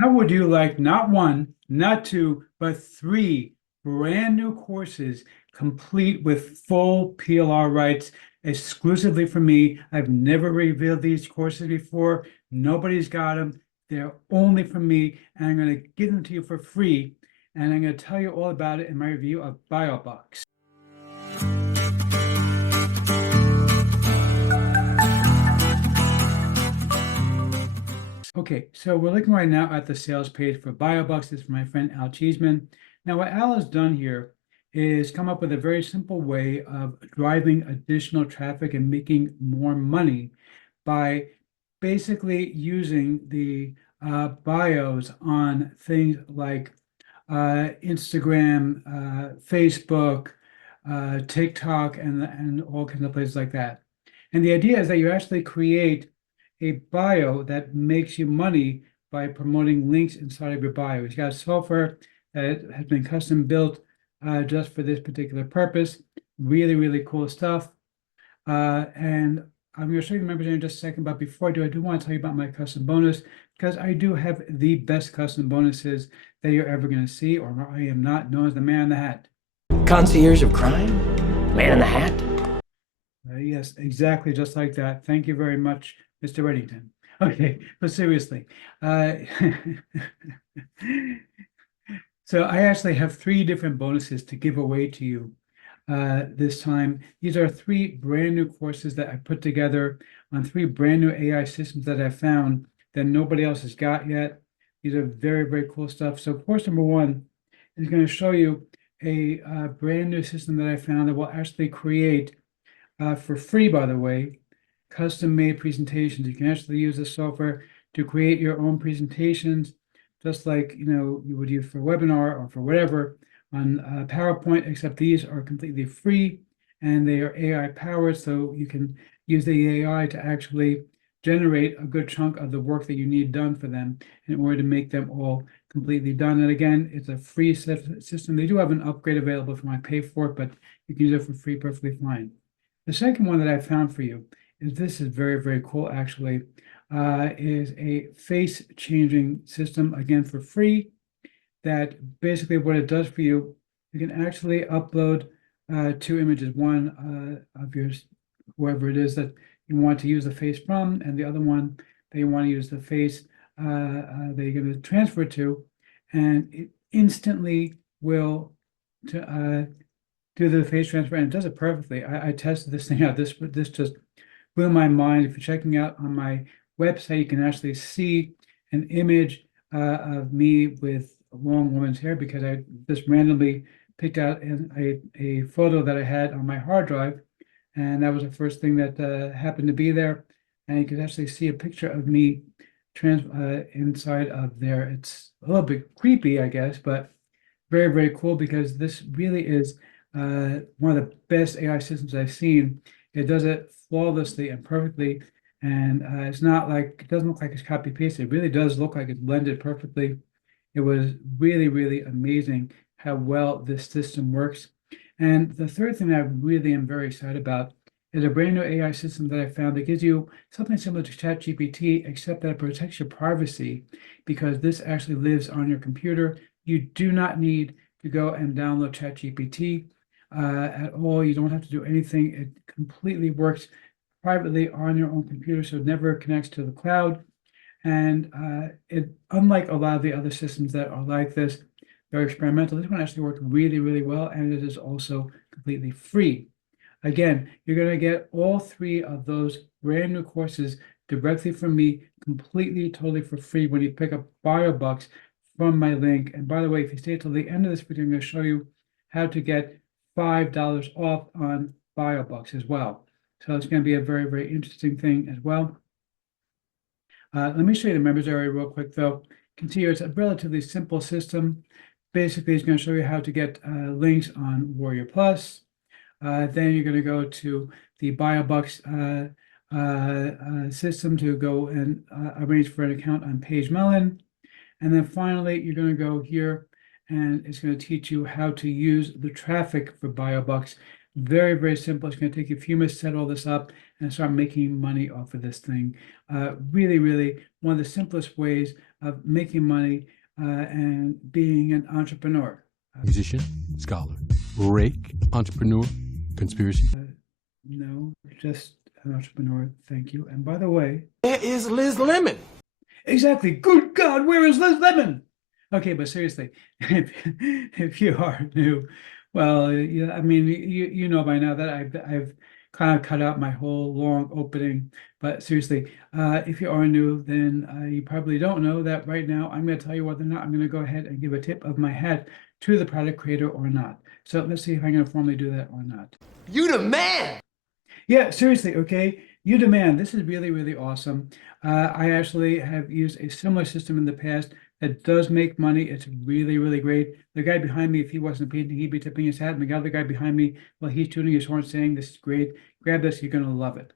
How would you like not one, not two, but three brand new courses complete with full PLR rights exclusively for me? I've never revealed these courses before. Nobody's got them. They're only for me, and I'm going to give them to you for free. And I'm going to tell you all about it in my review of Biobucks. Okay, so we're looking right now at the sales page for Biobucks. This is my friend Al Cheeseman. Now, what Al has done here is come up with a very simple way of driving additional traffic and making more money by basically using the bios on things like Instagram, Facebook, TikTok, and all kinds of places like that. And the idea is that you actually create a bio that makes you money by promoting links inside of your bio. It's got software that has been custom built just for this particular purpose. Really, really cool stuff. And I'm going to show you the members in just a second, but before I do want to tell you about my custom bonus, because I do have the best custom bonuses that you're ever going to see, or I am not known as the man in the hat. Concierge of crime? Man in the hat? Yes, exactly, just like that. Thank you very much, Mr. Reddington. Okay, but seriously, so I actually have three different bonuses to give away to you this time. These are three brand new courses that I put together on three brand new AI systems that I found that nobody else has got yet. These are very, very cool stuff. So course number one is going to show you a brand new system that I found that will actually create for free, by the way, custom-made presentations. You can actually use this software to create your own presentations, just like you would use for a webinar or for whatever on PowerPoint, except these are completely free and they are AI powered, so you can use the AI to actually generate a good chunk of the work that you need done for them in order to make them all completely done. And again, it's a free system. They do have an upgrade available if you want to pay for it, but you can use it for free perfectly fine. The second one that I found for you is this is very, very cool, actually, is a face changing system, again, for free, that basically what it does for you, you can actually upload two images, one of yours, whoever it is that you want to use the face from, and the other one that you want to use the face that you're going to transfer to, and it instantly will do the face transfer, and it does it perfectly. I tested this thing out. This just blew my mind. If you're checking out on my website, you can actually see an image of me with a long woman's hair, because I just randomly picked out a photo that I had on my hard drive, and that was the first thing that happened to be there. And you can actually see a picture of me inside of there. It's a little bit creepy, I guess, but very, very cool, because this really is one of the best AI systems I've seen. It does it flawlessly and perfectly, and it's not like, it doesn't look like it's copy pasted. It really does look like it's blended perfectly. It was really, really amazing how well this system works. And the third thing that I really am very excited about is a brand new AI system that I found that gives you something similar to ChatGPT, except that it protects your privacy, because this actually lives on your computer. You do not need to go and download ChatGPT at all. You don't have to do anything. It completely works privately on your own computer, so it never connects to the cloud. And it, unlike a lot of the other systems that are like this, very experimental, this one actually worked really, really well, and it is also completely free. Again, you're going to get all three of those brand new courses directly from me, completely, totally for free when you pick up Biobucks from my link. And by the way, if you stay till the end of this video, I'm going to show you how to get $5 off on Biobucks as well. So it's going to be a very, very interesting thing as well. Let me show you the members area real quick, though. You can see here it's a relatively simple system. Basically, it's going to show you how to get links on Warrior Plus. Then you're going to go to the Biobucks system to go and arrange for an account on PageMelon. And then finally, you're going to go here, and it's going to teach you how to use the traffic for Biobucks. Very, very simple. It's going to take you a few minutes to set all this up and start making money off of this thing. Really, really one of the simplest ways of making money and being an entrepreneur. Musician, scholar, rake, entrepreneur, conspiracy. No, just an entrepreneur. Thank you. And by the way, Where is Liz Lemon? exactly. Good God, where is Liz Lemon? Okay, but seriously, if you are new, well, yeah, I mean, you know by now that I've kind of cut out my whole long opening. But seriously, if you are new, then you probably don't know that right now I'm going to tell you whether or not I'm going to go ahead and give a tip of my hat to the product creator or not. So let's see if I'm going to formally do that or not. You the man! Yeah, seriously, okay. You demand. This is really, really awesome. I actually have used a similar system in the past that does make money. It's really, really great. The guy behind me, if he wasn't painting, he'd be tipping his hat. And the other guy behind me, well, he's tuning his horn saying, this is great. Grab this, you're going to love it.